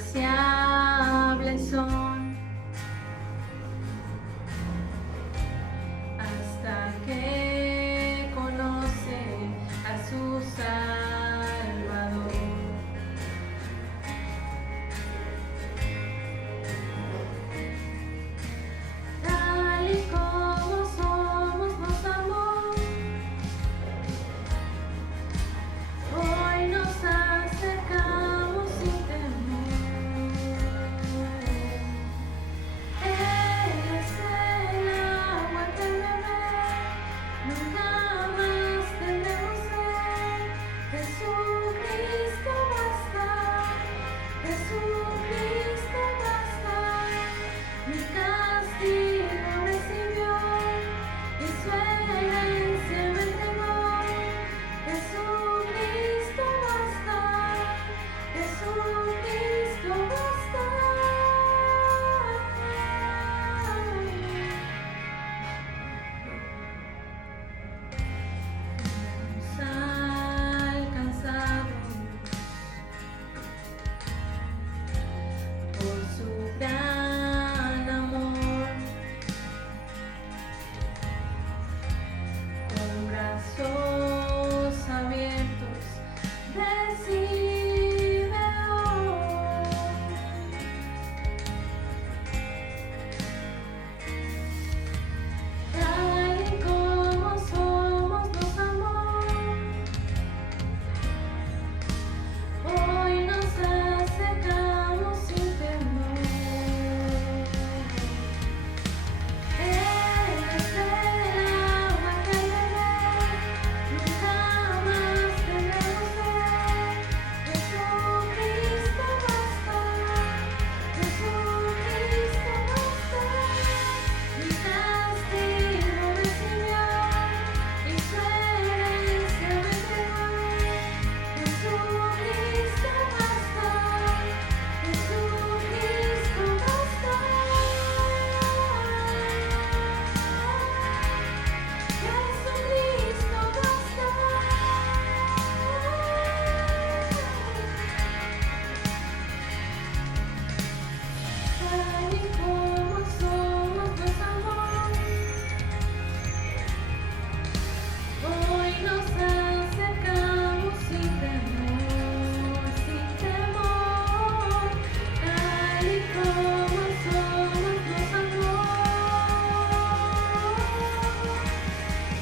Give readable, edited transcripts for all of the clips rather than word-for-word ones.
insaciables son, hasta que conoce a su Salvador. Tal y como somos nos amó, hoy nos acercamos sin temor. Él es el agua que beber, nunca más tendremos sed. Jesucristo basta, Jesucristo basta. Mi castigo recibió y su herencia me entregó. Jesucristo basta, Jesucristo basta. Alcanzados por su gran amor, con brazos abiertos recibe hoy. Tal y como somos nos amó, hoy nos acercamos sin temor. Él es el agua que beber, nunca más tendremos sed. Jesucristo basta, Jesucristo basta. Mi castigo recibió y su herencia me entregó. Jesucristo basta, Jesucristo basta. Jesucristo basta. Tal y como somos nos amó, hoy nos acercamos sin temor, sin temor. Tal y como somos nos amó,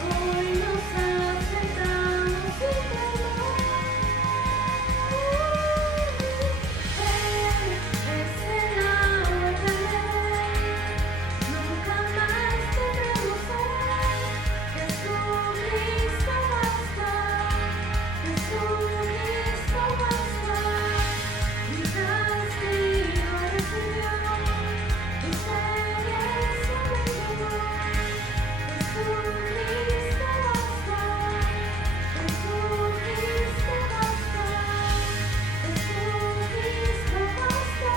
hoy nos acercamos sin temor. Él es el agua que beber, nunca más tendremos sed. Jesucristo basta, Jesucristo basta. Mi castigo recibió y su herencia me entregó. Jesucristo basta, Jesucristo basta, Jesucristo basta.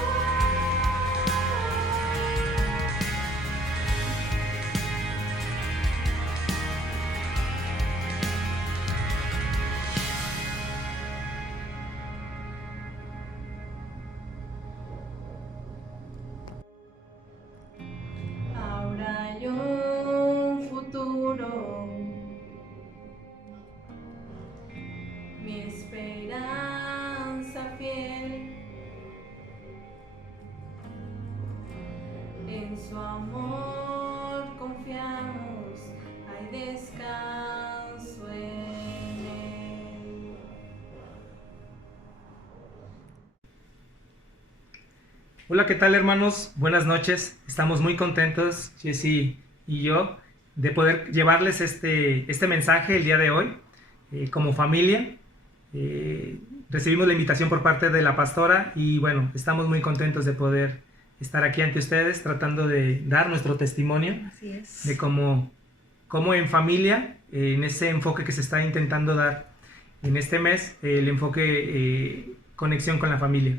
Ahora hay un futuro, mi esperanza fiel, en su amor confiamos, hay descanso en él. Hola, ¿qué tal, hermanos? Buenas noches. Estamos muy contentos, Jessy y yo, de poder llevarles este mensaje el día de hoy. Como familia, recibimos la invitación por parte de la pastora y bueno, estamos muy contentos de poder estar aquí ante ustedes tratando de dar nuestro testimonio. Así es. De cómo en familia, en ese enfoque que se está intentando dar en este mes, el enfoque conexión con la familia.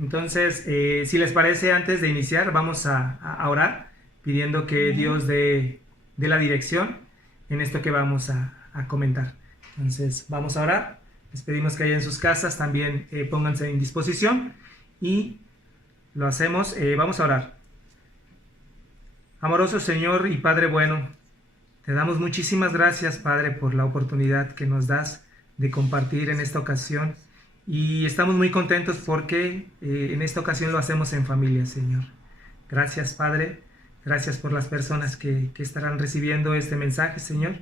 Entonces, si les parece, antes de iniciar, vamos a orar, pidiendo que Dios dé la dirección en esto que vamos a comentar. Entonces, vamos a orar. Les pedimos que allá en sus casas también pónganse en disposición y lo hacemos. Vamos a orar. Amoroso Señor y Padre bueno, te damos muchísimas gracias, Padre, por la oportunidad que nos das de compartir en esta ocasión. Y estamos muy contentos porque en esta ocasión lo hacemos en familia, Señor. Gracias, Padre. Gracias por las personas que estarán recibiendo este mensaje, Señor.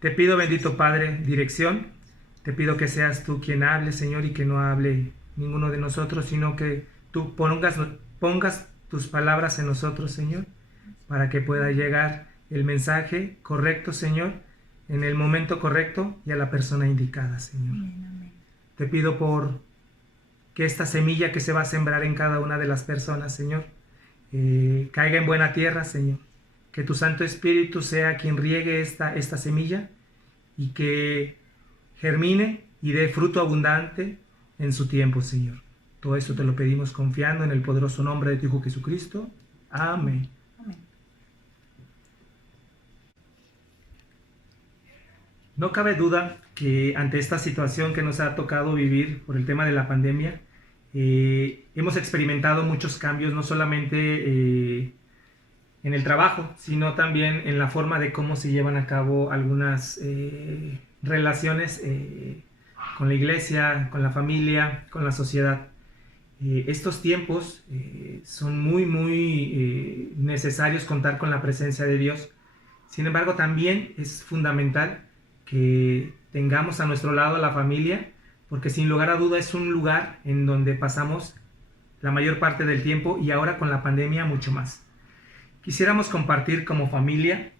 Te pido, bendito Padre, dirección. Te pido que seas tú quien hable, Señor, y que no hable ninguno de nosotros, sino que tú pongas tus palabras en nosotros, Señor, para que pueda llegar el mensaje correcto, Señor, en el momento correcto y a la persona indicada, Señor. Amén. Te pido por que esta semilla que se va a sembrar en cada una de las personas, Señor, caiga en buena tierra, Señor. Que tu Santo Espíritu sea quien riegue esta semilla y que germine y dé fruto abundante en su tiempo, Señor. Todo esto te lo pedimos confiando en el poderoso nombre de tu Hijo Jesucristo. Amén. Amén. No cabe duda que ante esta situación que nos ha tocado vivir por el tema de la pandemia, hemos experimentado muchos cambios, no solamente en el trabajo, sino también en la forma de cómo se llevan a cabo algunas relaciones con la iglesia, con la familia, con la sociedad. Estos tiempos son muy necesarios contar con la presencia de Dios. Sin embargo, también es fundamental que tengamos a nuestro lado a la familia, porque sin lugar a duda es un lugar en donde pasamos la mayor parte del tiempo y ahora con la pandemia mucho más. Quisiéramos compartir como familia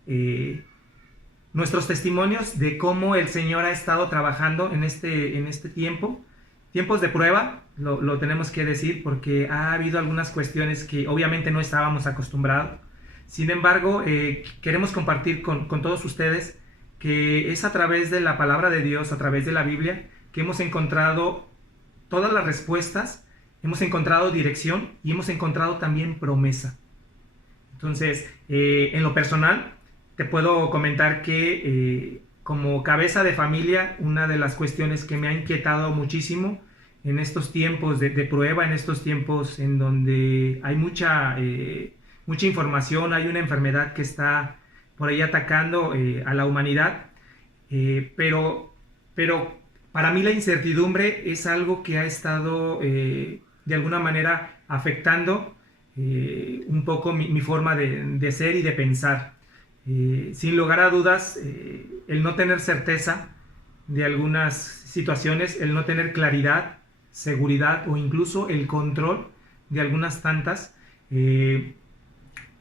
nuestros testimonios de cómo el Señor ha estado trabajando en este tiempo. Tiempos de prueba, lo tenemos que decir, porque ha habido algunas cuestiones que obviamente no estábamos acostumbrados. Sin embargo, queremos compartir con todos ustedes que es a través de la palabra de Dios, a través de la Biblia, que hemos encontrado todas las respuestas, hemos encontrado dirección y hemos encontrado también promesa. Entonces, en lo personal, te puedo comentar que como cabeza de familia, una de las cuestiones que me ha inquietado muchísimo en estos tiempos de prueba, en estos tiempos en donde hay mucha información, hay una enfermedad que está por ahí atacando a la humanidad, pero para mí la incertidumbre es algo que ha estado de alguna manera afectando un poco mi forma de ser y de pensar. Sin lugar a dudas, el no tener certeza de algunas situaciones, el no tener claridad, seguridad o incluso el control de algunas tantas,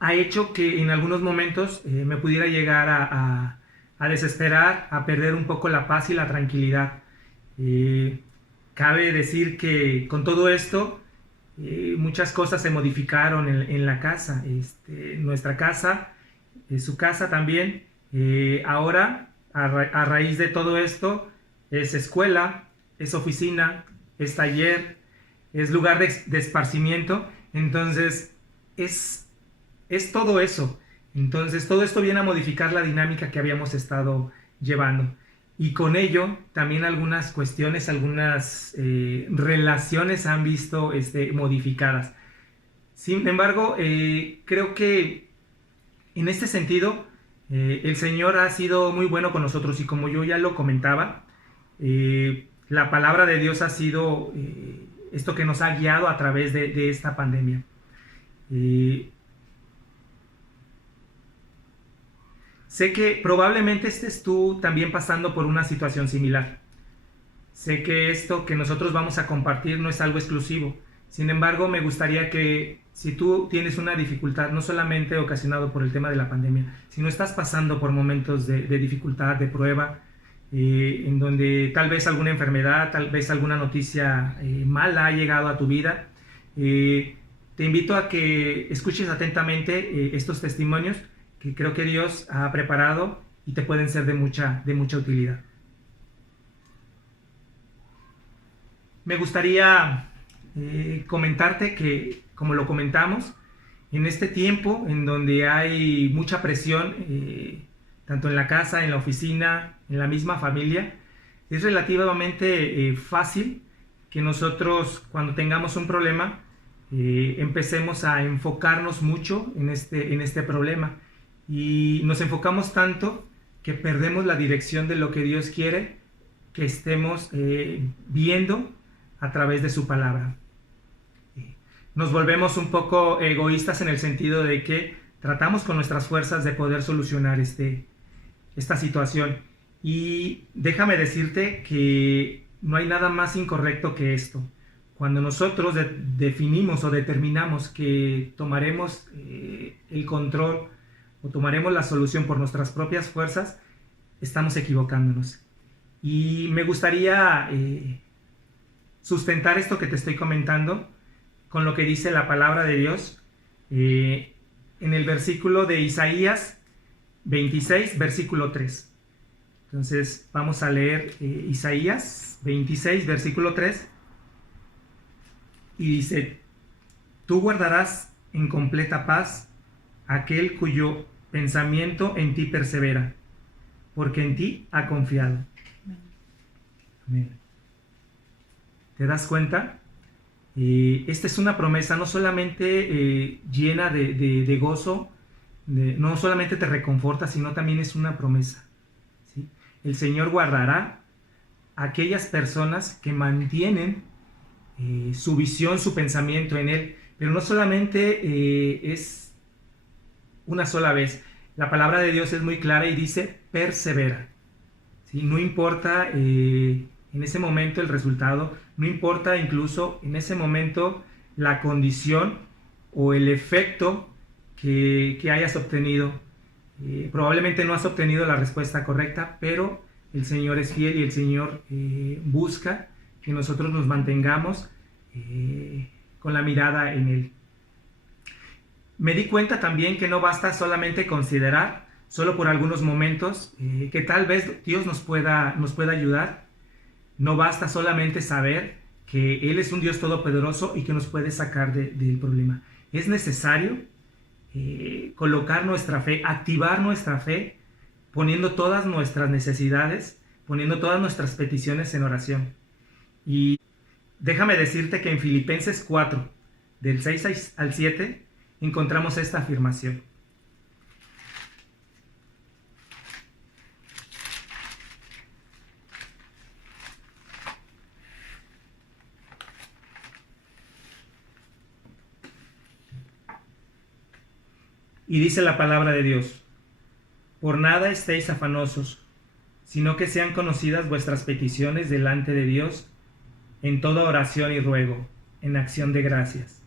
ha hecho que en algunos momentos me pudiera llegar a desesperar, a perder un poco la paz y la tranquilidad. Cabe decir que con todo esto muchas cosas se modificaron en la casa. Nuestra casa, su casa también, ahora a raíz de todo esto es escuela, es oficina, es taller, es lugar de esparcimiento. Entonces es todo eso. Entonces todo esto viene a modificar la dinámica que habíamos estado llevando. Y con ello también algunas cuestiones, algunas relaciones se han visto modificadas. Sin embargo, creo que en este sentido el Señor ha sido muy bueno con nosotros y como yo ya lo comentaba, la palabra de Dios ha sido esto que nos ha guiado a través de esta pandemia. Sé que probablemente estés tú también pasando por una situación similar. Sé que esto que nosotros vamos a compartir no es algo exclusivo. Sin embargo, me gustaría que si tú tienes una dificultad, no solamente ocasionado por el tema de la pandemia, sino estás pasando por momentos de dificultad, de prueba, en donde tal vez alguna enfermedad, tal vez alguna noticia mala ha llegado a tu vida, te invito a que escuches atentamente estos testimonios que creo que Dios ha preparado y te pueden ser de mucha utilidad. Me gustaría comentarte que, como lo comentamos, en este tiempo en donde hay mucha presión, tanto en la casa, en la oficina, en la misma familia, es relativamente fácil que nosotros cuando tengamos un problema empecemos a enfocarnos mucho en este problema y nos enfocamos tanto que perdemos la dirección de lo que Dios quiere que estemos viendo a través de su palabra. Nos volvemos un poco egoístas en el sentido de que tratamos con nuestras fuerzas de poder solucionar esta situación. Y déjame decirte que no hay nada más incorrecto que esto. Cuando nosotros definimos o determinamos que tomaremos el control o tomaremos la solución por nuestras propias fuerzas, estamos equivocándonos. Y me gustaría sustentar esto que te estoy comentando con lo que dice la palabra de Dios en el versículo de Isaías 26, versículo 3. Entonces vamos a leer Isaías 26, versículo 3. Y dice: tú guardarás en completa paz aquel cuyo pensamiento en ti persevera, porque en ti ha confiado. Amén. ¿Te das cuenta? Esta es una promesa no solamente llena de gozo, no solamente te reconforta, sino también es una promesa, ¿sí? El Señor guardará a aquellas personas que mantienen su visión, su pensamiento en Él, pero no solamente es una sola vez. La palabra de Dios es muy clara y dice persevera, ¿sí? No importa en ese momento el resultado, no importa incluso en ese momento la condición o el efecto que hayas obtenido. Probablemente no has obtenido la respuesta correcta, pero el Señor es fiel y el Señor busca que nosotros nos mantengamos con la mirada en Él. Me di cuenta también que no basta solamente considerar, solo por algunos momentos, que tal vez Dios nos pueda ayudar. No basta solamente saber que Él es un Dios todopoderoso y que nos puede sacar del problema. Es necesario colocar nuestra fe, activar nuestra fe, poniendo todas nuestras necesidades, poniendo todas nuestras peticiones en oración. Y déjame decirte que en Filipenses 4, del 6 al 7, encontramos esta afirmación. Y dice la palabra de Dios: por nada estéis afanosos, sino que sean conocidas vuestras peticiones delante de Dios en toda oración y ruego, en acción de gracias.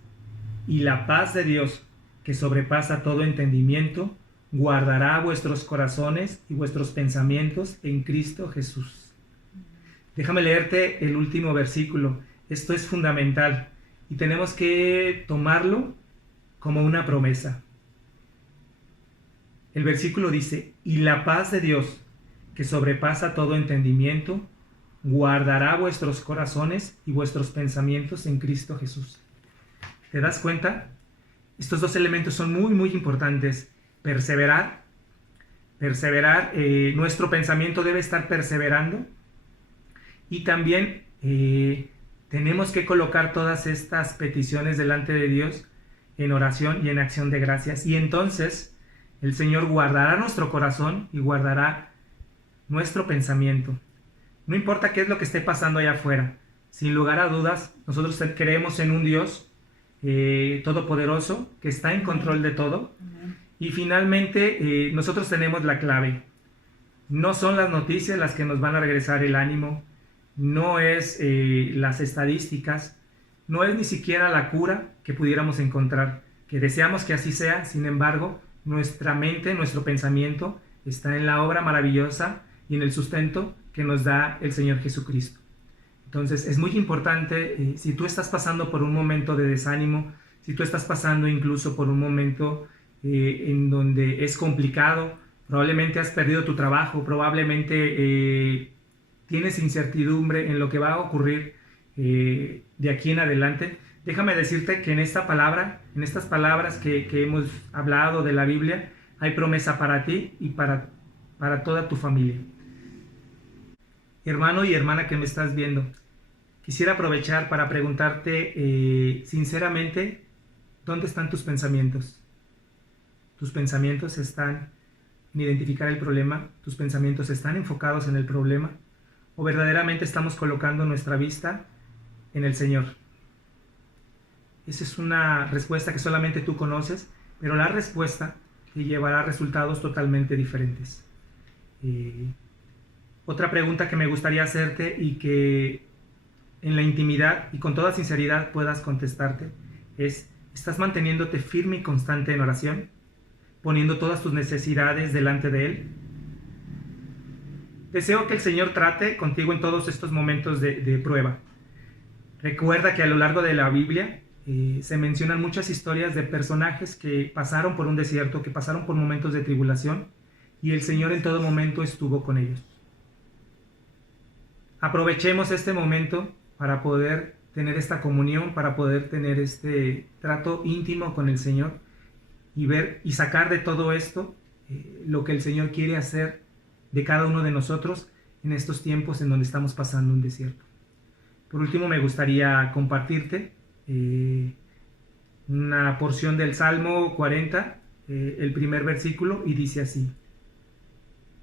Y la paz de Dios, que sobrepasa todo entendimiento, guardará vuestros corazones y vuestros pensamientos en Cristo Jesús. Déjame leerte el último versículo. Esto es fundamental y tenemos que tomarlo como una promesa. El versículo dice: y la paz de Dios, que sobrepasa todo entendimiento, guardará vuestros corazones y vuestros pensamientos en Cristo Jesús. ¿Te das cuenta? Estos dos elementos son muy, muy importantes. Perseverar. Nuestro pensamiento debe estar perseverando. Y también tenemos que colocar todas estas peticiones delante de Dios en oración y en acción de gracias. Y entonces el Señor guardará nuestro corazón y guardará nuestro pensamiento. No importa qué es lo que esté pasando allá afuera. Sin lugar a dudas, nosotros creemos en un Dios todopoderoso que está en control de todo. Y finalmente nosotros tenemos la clave. No son las noticias las que nos van a regresar el ánimo. No es las estadísticas. No es ni siquiera la cura que pudiéramos encontrar. Que deseamos que así sea. Sin embargo, nuestra mente, nuestro pensamiento está en la obra maravillosa y en el sustento que nos da el Señor Jesucristo. Entonces es muy importante, si tú estás pasando por un momento de desánimo, si tú estás pasando incluso por un momento en donde es complicado, probablemente has perdido tu trabajo, probablemente tienes incertidumbre en lo que va a ocurrir de aquí en adelante, déjame decirte que en esta palabra, en estas palabras que hemos hablado de la Biblia, hay promesa para ti y para toda tu familia. Hermano y hermana que me estás viendo, quisiera aprovechar para preguntarte sinceramente, ¿dónde están tus pensamientos? ¿Tus pensamientos están en identificar el problema? ¿Tus pensamientos están enfocados en el problema? ¿O verdaderamente estamos colocando nuestra vista en el Señor? Esa es una respuesta que solamente tú conoces, pero la respuesta te llevará a resultados totalmente diferentes. Otra pregunta que me gustaría hacerte y que en la intimidad y con toda sinceridad puedas contestarte es: ¿estás manteniéndote firme y constante en oración? ¿Poniendo todas tus necesidades delante de Él? Deseo que el Señor trate contigo en todos estos momentos de prueba. Recuerda que a lo largo de la Biblia se mencionan muchas historias de personajes que pasaron por un desierto, que pasaron por momentos de tribulación, y el Señor en todo momento estuvo con ellos. Aprovechemos este momento para poder tener esta comunión, para poder tener este trato íntimo con el Señor y ver y sacar de todo esto lo que el Señor quiere hacer de cada uno de nosotros en estos tiempos en donde estamos pasando un desierto. Por último, me gustaría compartirte una porción del Salmo 40, el primer versículo, y dice así: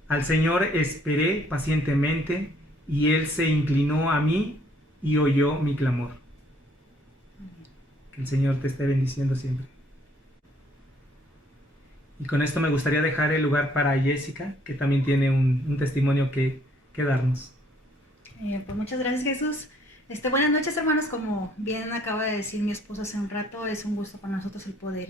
Al Señor esperé pacientemente, y Él se inclinó a mí y oyó mi clamor. Que el Señor te esté bendiciendo siempre. Y con esto me gustaría dejar el lugar para Jessica, que también tiene un testimonio que darnos. Pues muchas gracias, Jesús. Buenas noches, hermanos. Como bien acaba de decir mi esposo hace un rato, es un gusto para nosotros el poder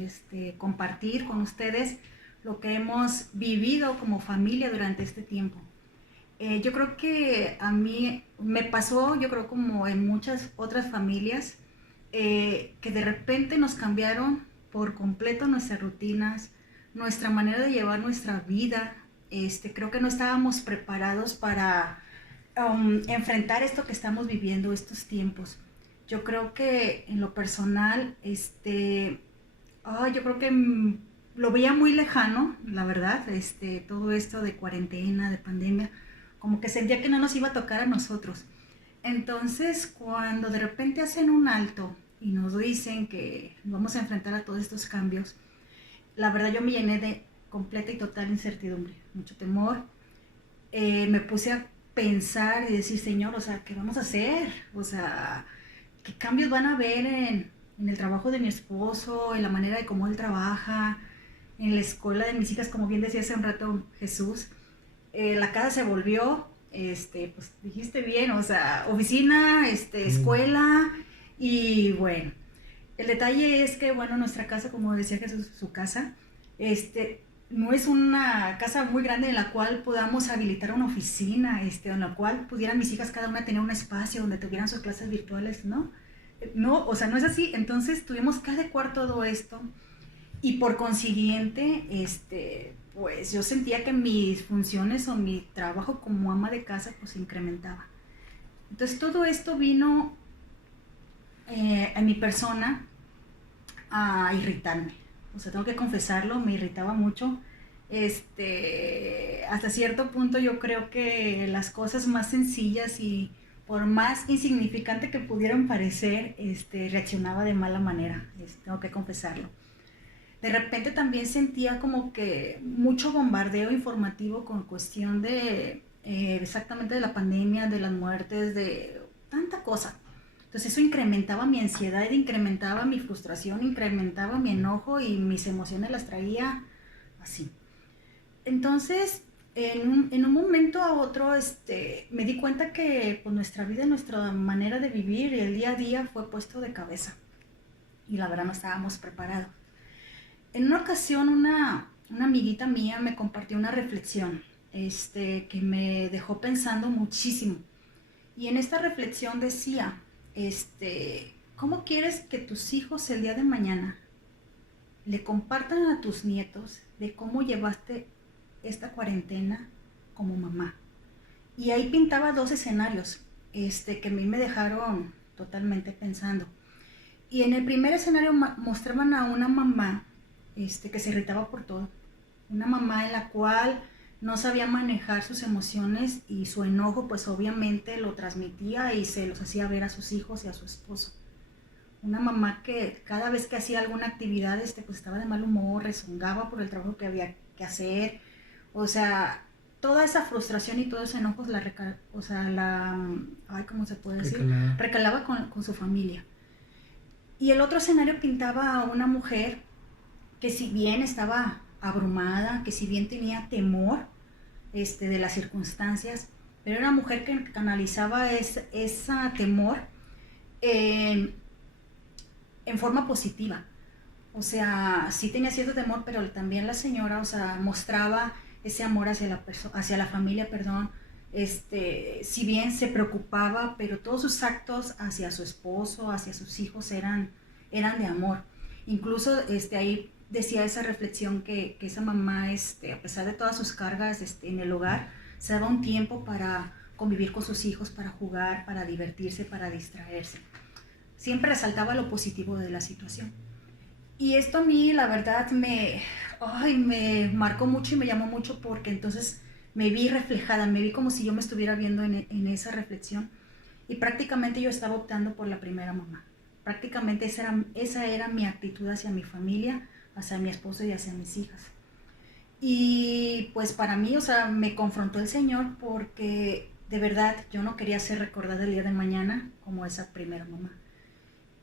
compartir con ustedes lo que hemos vivido como familia durante este tiempo. Yo creo que a mí me pasó, yo creo como en muchas otras familias, que de repente nos cambiaron por completo nuestras rutinas, nuestra manera de llevar nuestra vida. Creo que no estábamos preparados para enfrentar esto que estamos viviendo, estos tiempos. Yo creo que en lo personal, yo creo que lo veía muy lejano, la verdad, todo esto de cuarentena, de pandemia, como que sentía que no nos iba a tocar a nosotros. Entonces, cuando de repente hacen un alto y nos dicen que vamos a enfrentar a todos estos cambios, la verdad yo me llené de completa y total incertidumbre, mucho temor. Me puse a pensar y decir: Señor, o sea, ¿qué vamos a hacer? O sea, ¿qué cambios van a haber en el trabajo de mi esposo, en la manera de cómo él trabaja, en la escuela de mis hijas? Como bien decía hace un rato Jesús, la casa se volvió, pues dijiste bien, o sea, oficina, escuela, y bueno, el detalle es que, bueno, nuestra casa, como decía Jesús, su casa, no es una casa muy grande en la cual podamos habilitar una oficina, en la cual pudieran mis hijas cada una tener un espacio donde tuvieran sus clases virtuales, ¿no? No, o sea, no es así. Entonces tuvimos que adecuar todo esto y por consiguiente, pues yo sentía que mis funciones o mi trabajo como ama de casa pues se incrementaba. Entonces todo esto vino en mi persona a irritarme. O sea, tengo que confesarlo, me irritaba mucho. Hasta cierto punto yo creo que las cosas más sencillas y por más insignificante que pudieran parecer, reaccionaba de mala manera, tengo que confesarlo. De repente también sentía como que mucho bombardeo informativo con cuestión de exactamente de la pandemia, de las muertes, de tanta cosa. Entonces eso incrementaba mi ansiedad, incrementaba mi frustración, incrementaba mi enojo y mis emociones las traía así. Entonces, en un momento a otro, me di cuenta que pues, nuestra vida, nuestra manera de vivir y el día a día fue puesto de cabeza. Y la verdad no estábamos preparados. En una ocasión, una amiguita mía me compartió una reflexión que me dejó pensando muchísimo. Y en esta reflexión decía, ¿cómo quieres que tus hijos el día de mañana le compartan a tus nietos de cómo llevaste esta cuarentena como mamá? Y ahí pintaba dos escenarios que a mí me dejaron totalmente pensando. Y en el primer escenario mostraban a una mamá que se irritaba por todo. Una mamá en la cual no sabía manejar sus emociones y su enojo pues obviamente lo transmitía y se los hacía ver a sus hijos y a su esposo. Una mamá que cada vez que hacía alguna actividad pues estaba de mal humor, rezongaba por el trabajo que había que hacer, o sea, toda esa frustración y todo ese enojo ¿cómo se puede decir? Recalaba con su familia. Y el otro escenario pintaba a una mujer que si bien estaba abrumada, que si bien tenía temor de las circunstancias, pero era una mujer que canalizaba ese temor en forma positiva. O sea, sí tenía cierto temor, pero también la señora, o sea, mostraba ese amor hacia la familia, perdón. Si bien se preocupaba, pero todos sus actos hacia su esposo, hacia sus hijos eran de amor. Incluso ahí decía esa reflexión que esa mamá, a pesar de todas sus cargas en el hogar, se daba un tiempo para convivir con sus hijos, para jugar, para divertirse, para distraerse. Siempre resaltaba lo positivo de la situación. Y esto a mí, la verdad, me marcó mucho y me llamó mucho porque entonces me vi reflejada, me vi como si yo me estuviera viendo en esa reflexión. Y prácticamente yo estaba optando por la primera mamá. Prácticamente esa era mi actitud hacia mi familia, hacia mi esposo y hacia mis hijas. Y pues para mí, o sea, me confrontó el Señor porque de verdad yo no quería ser recordada el día de mañana como esa primera mamá.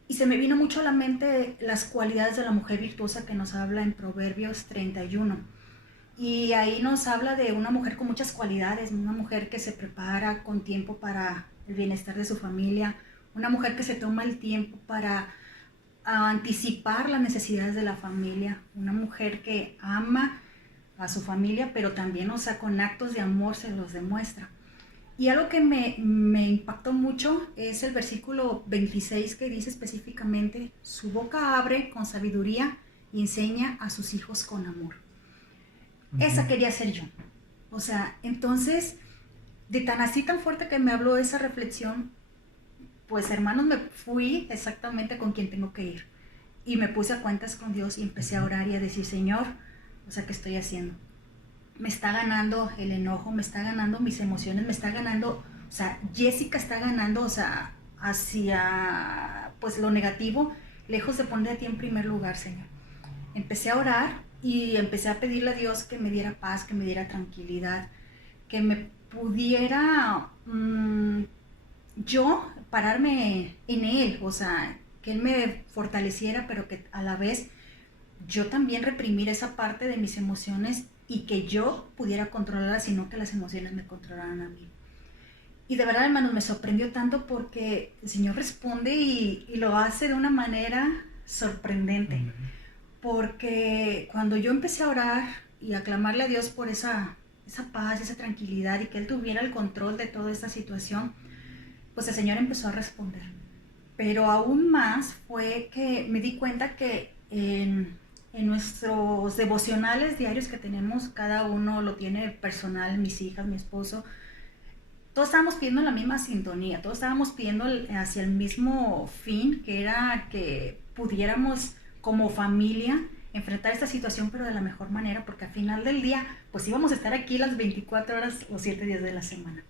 Y se me vino mucho a la mente las cualidades de la mujer virtuosa que nos habla en Proverbios 31. Y ahí nos habla de una mujer con muchas cualidades, una mujer que se prepara con tiempo para el bienestar de su familia, una mujer que se toma el tiempo para anticipar las necesidades de la familia, una mujer que ama a su familia, pero también, o sea, con actos de amor se los demuestra. Y algo que me impactó mucho es el versículo 26 que dice específicamente: su boca abre con sabiduría y enseña a sus hijos con amor. Esa quería ser yo. O sea, entonces, de tan así tan fuerte que me habló esa reflexión, pues hermanos, me fui exactamente con quien tengo que ir. Y me puse a cuentas con Dios y empecé a orar y a decir: Señor, o sea, ¿qué estoy haciendo? Me está ganando el enojo, me está ganando mis emociones, me está ganando, o sea, Jessica está ganando, o sea, hacia pues lo negativo, lejos de poner a ti en primer lugar, Señor. Empecé a orar y empecé a pedirle a Dios que me diera paz, que me diera tranquilidad, que me pudiera yo pararme en Él, o sea, que Él me fortaleciera, pero que a la vez yo también reprimir esa parte de mis emociones y que yo pudiera controlarlas, sino que las emociones me controlaran a mí. Y de verdad, hermanos, me sorprendió tanto porque el Señor responde y lo hace de una manera sorprendente. Porque cuando yo empecé a orar y a clamarle a Dios por esa paz, esa tranquilidad y que Él tuviera el control de toda esta situación, pues el Señor empezó a responder. Pero aún más fue que me di cuenta que en nuestros devocionales diarios que tenemos, cada uno lo tiene personal, mis hijas, mi esposo, todos estábamos pidiendo la misma sintonía, todos estábamos pidiendo hacia el mismo fin, que era que pudiéramos como familia enfrentar esta situación, pero de la mejor manera, porque al final del día, pues íbamos a estar aquí las 24 horas, los 7 días de la semana.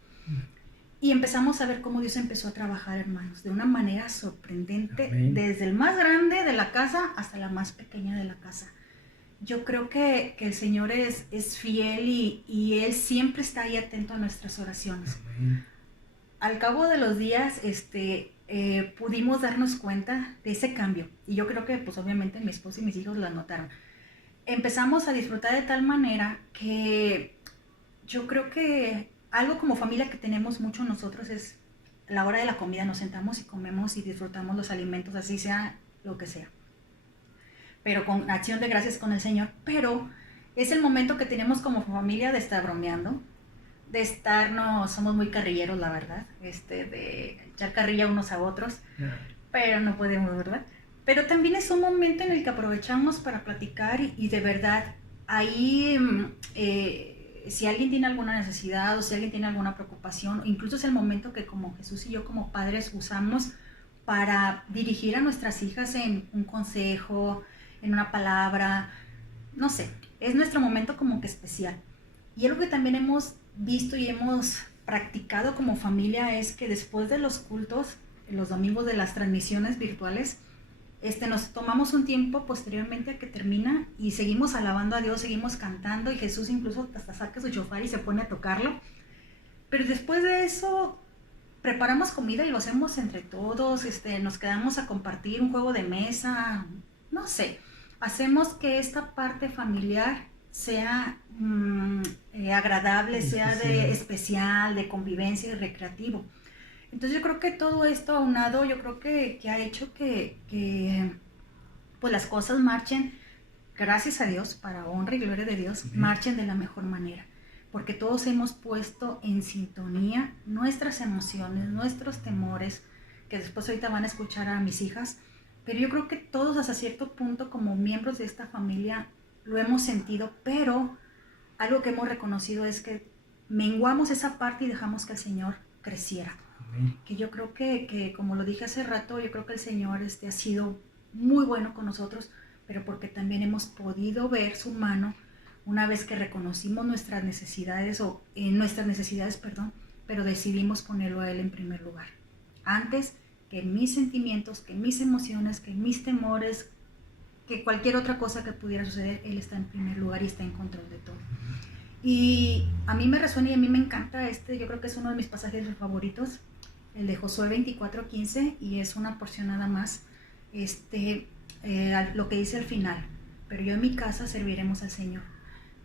Y empezamos a ver cómo Dios empezó a trabajar, hermanos, de una manera sorprendente, Amén. desde el más grande de la casa hasta la más pequeña de la casa. Yo creo que el Señor es fiel y Él siempre está ahí atento a nuestras oraciones. Amén. Al cabo de los días, pudimos darnos cuenta de ese cambio. Y yo creo que, pues obviamente, mi esposo y mis hijos lo notaron. Empezamos a disfrutar de tal manera que yo creo que algo como familia que tenemos mucho nosotros es la hora de la comida, nos sentamos y comemos y disfrutamos los alimentos, así sea lo que sea, pero con acción de gracias con el Señor. Pero es el momento que tenemos como familia de estar bromeando, de estarnos, somos muy carrilleros, la verdad, de echar carrilla unos a otros, pero no podemos, ¿verdad? Pero también es un momento en el que aprovechamos para platicar y de verdad, ahí si alguien tiene alguna necesidad o si alguien tiene alguna preocupación, incluso es el momento que como Jesús y yo como padres usamos para dirigir a nuestras hijas en un consejo, en una palabra, no sé, es nuestro momento como que especial. Y algo que también hemos visto y hemos practicado como familia es que después de los cultos, los domingos de las transmisiones virtuales, nos tomamos un tiempo posteriormente a que termina y seguimos alabando a Dios, seguimos cantando y Jesús incluso hasta saca su shofar y se pone a tocarlo. Pero después de eso preparamos comida y lo hacemos entre todos, nos quedamos a compartir un juego de mesa, no sé, hacemos que esta parte familiar sea agradable, sea de especial, de convivencia y recreativo. Entonces yo creo que todo esto aunado, yo creo que ha hecho que pues las cosas marchen, gracias a Dios, para honra y gloria de Dios, marchen de la mejor manera. Porque todos hemos puesto en sintonía nuestras emociones, nuestros temores, que después ahorita van a escuchar a mis hijas, pero yo creo que todos hasta cierto punto como miembros de esta familia lo hemos sentido, pero algo que hemos reconocido es que menguamos esa parte y dejamos que el Señor creciera. Que yo creo que como lo dije hace rato, yo creo que el Señor ha sido muy bueno con nosotros, pero porque también hemos podido ver su mano una vez que reconocimos nuestras necesidades, pero decidimos ponerlo a Él en primer lugar. Antes que mis sentimientos, que mis emociones, que mis temores, que cualquier otra cosa que pudiera suceder, Él está en primer lugar y está en control de todo. Y a mí me resuena y a mí me encanta yo creo que es uno de mis pasajes favoritos, el de Josué 24:15, y es una porción nada más, lo que dice al final: pero yo en mi casa serviremos al Señor.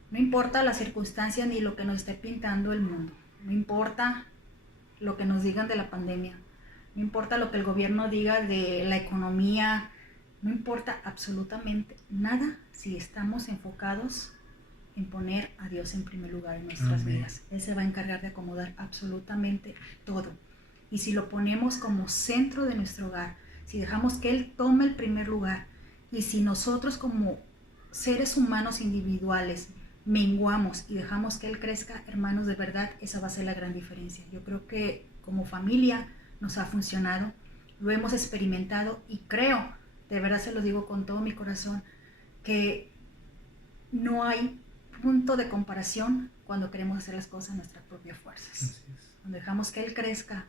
No importa la circunstancia ni lo que nos esté pintando el mundo, no importa lo que nos digan de la pandemia, no importa lo que el gobierno diga de la economía, no importa absolutamente nada si estamos enfocados en poner a Dios en primer lugar en nuestras vidas. Él se va a encargar de acomodar absolutamente todo. Y si lo ponemos como centro de nuestro hogar, si dejamos que Él tome el primer lugar, y si nosotros como seres humanos individuales menguamos y dejamos que Él crezca, hermanos, de verdad, esa va a ser la gran diferencia. Yo creo que como familia nos ha funcionado, lo hemos experimentado y creo, de verdad se lo digo con todo mi corazón, que no hay punto de comparación cuando queremos hacer las cosas a nuestras propias fuerzas. Cuando dejamos que Él crezca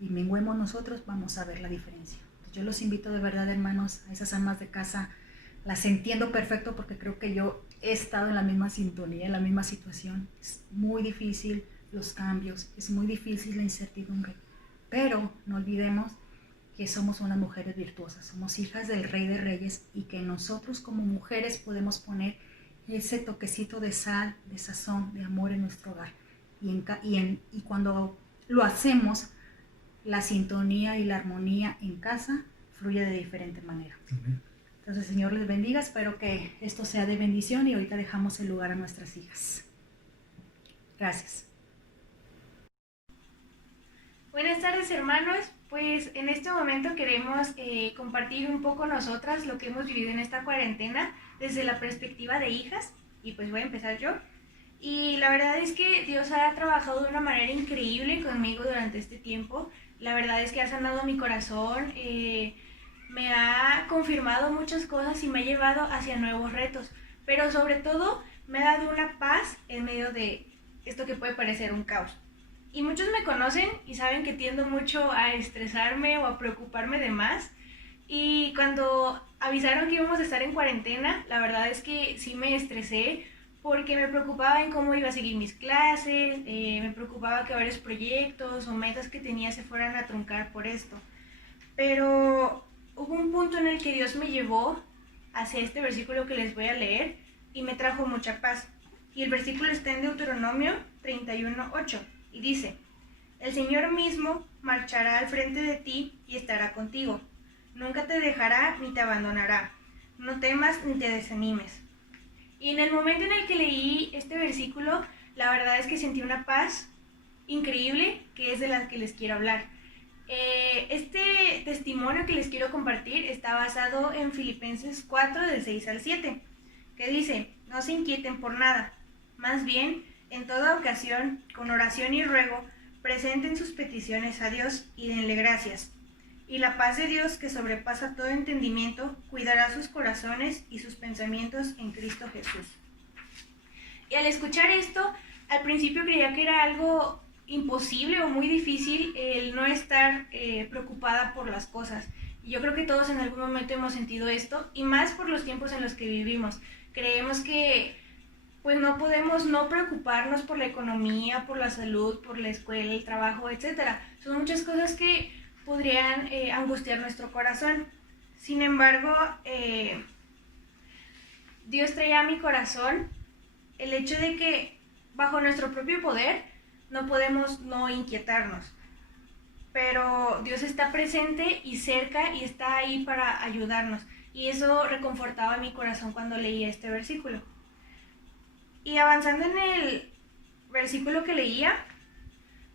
y menguemos nosotros, vamos a ver la diferencia. Entonces, yo los invito de verdad, hermanos, a esas amas de casa. Las entiendo perfecto porque creo que yo he estado en la misma sintonía, en la misma situación. Es muy difícil los cambios, es muy difícil la incertidumbre, pero no olvidemos que somos unas mujeres virtuosas, somos hijas del Rey de Reyes y que nosotros como mujeres podemos poner ese toquecito de sal, de sazón, de amor en nuestro hogar. Y cuando lo hacemos, la sintonía y la armonía en casa fluye de diferente manera. Entonces, Señor les bendiga, espero que esto sea de bendición y ahorita dejamos el lugar a nuestras hijas. Gracias. Buenas tardes, hermanos. Pues en este momento queremos compartir un poco nosotras lo que hemos vivido en esta cuarentena desde la perspectiva de hijas, y pues voy a empezar yo. Y la verdad es que Dios ha trabajado de una manera increíble conmigo durante este tiempo. La verdad es que ha sanado mi corazón, me ha confirmado muchas cosas y me ha llevado hacia nuevos retos, pero sobre todo me ha dado una paz en medio de esto que puede parecer un caos. Y muchos me conocen y saben que tiendo mucho a estresarme o a preocuparme de más. Y cuando avisaron que íbamos a estar en cuarentena, la verdad es que sí me estresé porque me preocupaba en cómo iba a seguir mis clases, me preocupaba que varios proyectos o metas que tenía se fueran a truncar por esto. Pero hubo un punto en el que Dios me llevó hacia este versículo que les voy a leer y me trajo mucha paz. Y el versículo está en Deuteronomio 31:8 y dice: el Señor mismo marchará al frente de ti y estará contigo. Nunca te dejará ni te abandonará. No temas ni te desanimes. Y en el momento en el que leí este versículo, la verdad es que sentí una paz increíble, que es de la que les quiero hablar. Este testimonio que les quiero compartir está basado en Filipenses 4, del 6 al 7, que dice: no se inquieten por nada, más bien, en toda ocasión, con oración y ruego, presenten sus peticiones a Dios y denle gracias. Y la paz de Dios, que sobrepasa todo entendimiento, cuidará sus corazones y sus pensamientos en Cristo Jesús. Y al escuchar esto, al principio creía que era algo imposible o muy difícil el no estar preocupada por las cosas. Y yo creo que todos en algún momento hemos sentido esto, y más por los tiempos en los que vivimos. Creemos que pues no podemos no preocuparnos por la economía, por la salud, por la escuela, el trabajo, etcétera. Son muchas cosas que podrían angustiar nuestro corazón. Sin embargo, Dios traía a mi corazón el hecho de que bajo nuestro propio poder no podemos no inquietarnos, pero Dios está presente y cerca y está ahí para ayudarnos, y eso reconfortaba mi corazón cuando leía este versículo. Y avanzando en el versículo que leía,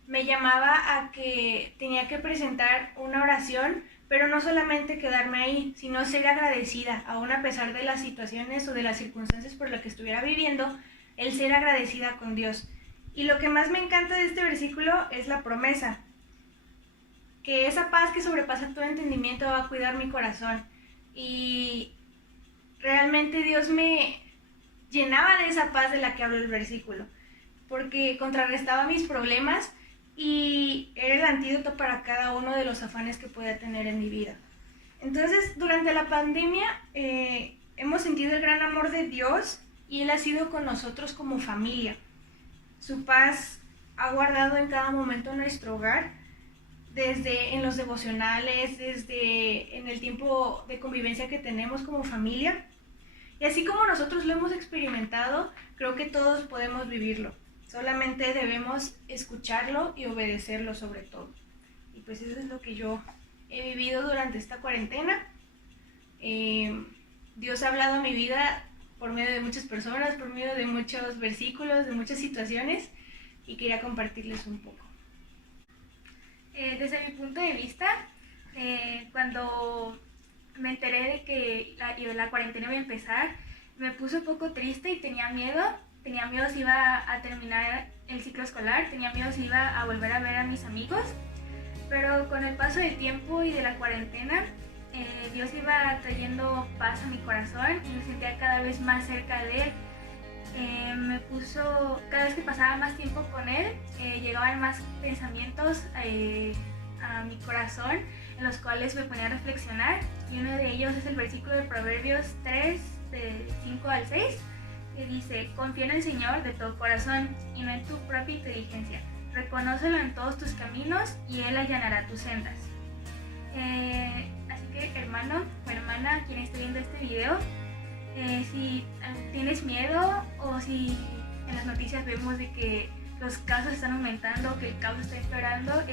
me llamaba a que tenía que presentar una oración, pero no solamente quedarme ahí, sino ser agradecida, aún a pesar de las situaciones o de las circunstancias por las que estuviera viviendo, el ser agradecida con Dios. Y lo que más me encanta de este versículo es la promesa, que esa paz que sobrepasa todo entendimiento va a cuidar mi corazón. Y realmente Dios me llenaba de esa paz de la que habla el versículo, porque contrarrestaba mis problemas y era el antídoto para cada uno de los afanes que podía tener en mi vida. Entonces, durante la pandemia hemos sentido el gran amor de Dios, y Él ha sido con nosotros como familia. Su paz ha guardado en cada momento nuestro hogar, desde en los devocionales, desde en el tiempo de convivencia que tenemos como familia. Y así como nosotros lo hemos experimentado, creo que todos podemos vivirlo. Solamente debemos escucharlo y obedecerlo sobre todo. Y pues eso es lo que yo he vivido durante esta cuarentena. Dios ha hablado a mi vida por medio de muchas personas, por medio de muchos versículos, de muchas situaciones, y quería compartirles un poco. Desde mi punto de vista, cuando me enteré de que la cuarentena iba a empezar, me puse un poco triste y tenía miedo si iba a terminar el ciclo escolar, tenía miedo si iba a volver a ver a mis amigos, pero con el paso del tiempo y de la cuarentena, Dios iba trayendo paz a mi corazón y me sentía cada vez más cerca de Él. Cada vez que pasaba más tiempo con Él, llegaban más pensamientos a mi corazón, en los cuales me ponía a reflexionar, y uno de ellos es el versículo de Proverbios 3, de 5 al 6, que dice: confía en el Señor de todo corazón y no en tu propia inteligencia, reconócelo en todos tus caminos y Él allanará tus sendas. Así que, hermano o hermana, quien esté viendo este video, si tienes miedo, o si en las noticias vemos de que los casos están aumentando, que el caos está empeorando,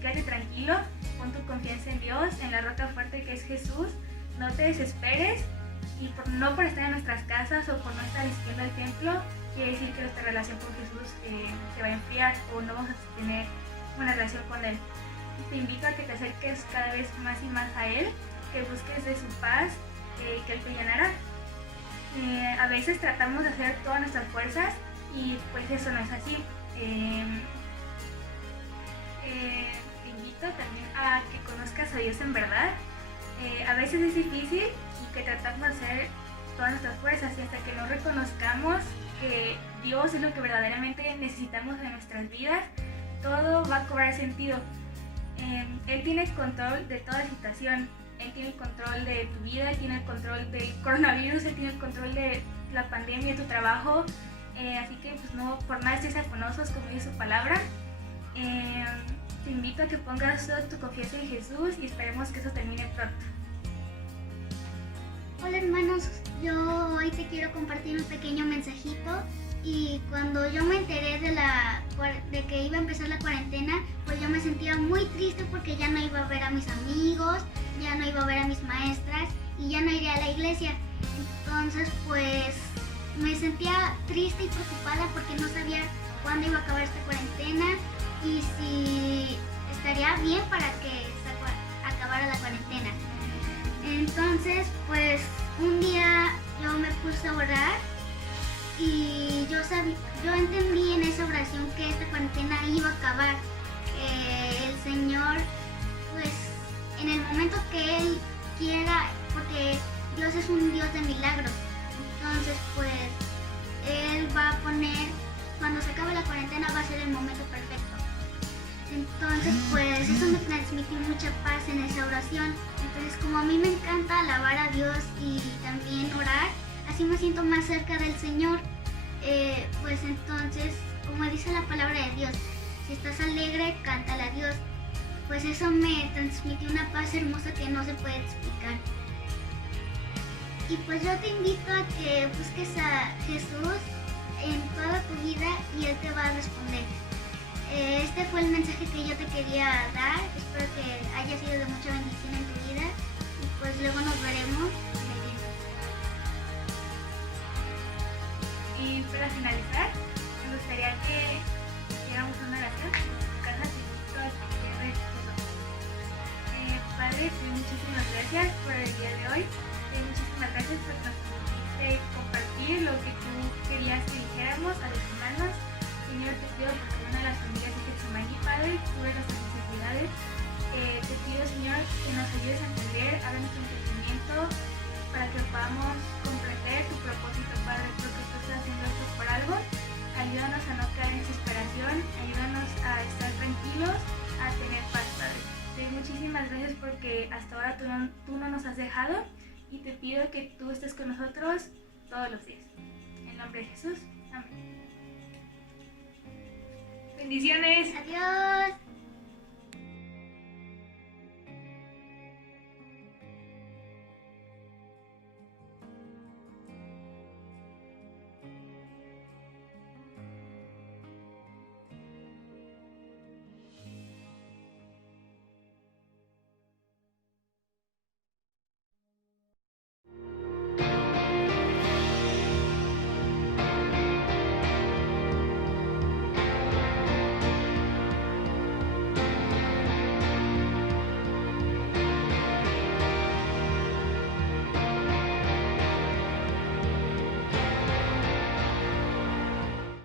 quédate tranquilo, pon tu confianza en Dios, en la roca fuerte que es Jesús, no te desesperes, y no por estar en nuestras casas o por no estar asistiendo al templo quiere decir que nuestra relación con Jesús se va a enfriar o no vamos a tener una relación con Él. Te invito a que te acerques cada vez más y más a Él, que busques de su paz, que Él te llenará. A veces tratamos de hacer todas nuestras fuerzas y pues eso no es así. Te invito también a que conozcas a Dios en verdad. A veces es difícil y que tratamos de hacer todas nuestras fuerzas, y hasta que no reconozcamos que Dios es lo que verdaderamente necesitamos en nuestras vidas, todo va a cobrar sentido. Él tiene el control de toda situación. Él tiene el control de tu vida, Él tiene el control del coronavirus, Él tiene el control de la pandemia, de tu trabajo. Así que pues no por nada estés afanosos, como dice su palabra. Te invito a que pongas toda tu confianza en Jesús y esperemos que eso termine pronto. Hola hermanos, yo hoy te quiero compartir un pequeño mensajito. Y cuando yo me enteré de que iba a empezar la cuarentena, pues yo me sentía muy triste porque ya no iba a ver a mis amigos, ya no iba a ver a mis maestras y ya no iría a la iglesia. Entonces pues me sentía triste y preocupada porque no sabía cuándo iba a acabar esta cuarentena y si estaría bien para que se acabara la cuarentena. Entonces pues un día yo me puse a orar y yo entendí en esa oración que esta cuarentena iba a acabar, que el Señor, pues en el momento que Él quiera, porque Dios es un Dios de milagros, entonces pues Él va a poner cuando se acabe la cuarentena va a ser el momento perfecto. Entonces, pues eso me transmitió mucha paz en esa oración. Entonces, como a mí me encanta alabar a Dios y también orar, así me siento más cerca del Señor. Pues entonces, como dice la palabra de Dios, si estás alegre, cántale a Dios. Pues eso me transmitió una paz hermosa que no se puede explicar. Y pues yo te invito a que busques a Jesús en toda tu vida y Él te va a responder. Este fue el mensaje que yo te quería dar. Espero que haya sido de mucha bendición en tu vida. Y pues luego nos veremos en la iglesia. Y para finalizar, me gustaría que hiciéramos una oración en tu casa, te invito a que cierres tus ojos. Padre, te doy muchísimas gracias por el día de hoy. Te doy muchísimas gracias por nos permitiste compartir lo que tú querías que dijéramos a los hermanos. Señor, te pido por cada una de las familias de Getsemaní, Padre, cubre nuestras necesidades. Te pido, Señor, que nos ayudes a entender, abre nuestro entendimiento para que podamos comprender tu propósito, Padre, porque tú estás haciendo esto por algo. Ayúdanos a no caer en desesperación, ayúdanos a estar tranquilos, a tener paz, Padre. Te doy muchísimas gracias porque hasta ahora tú no nos has dejado y te pido que tú estés con nosotros todos los días. En nombre de Jesús, amén. Bendiciones. Adiós.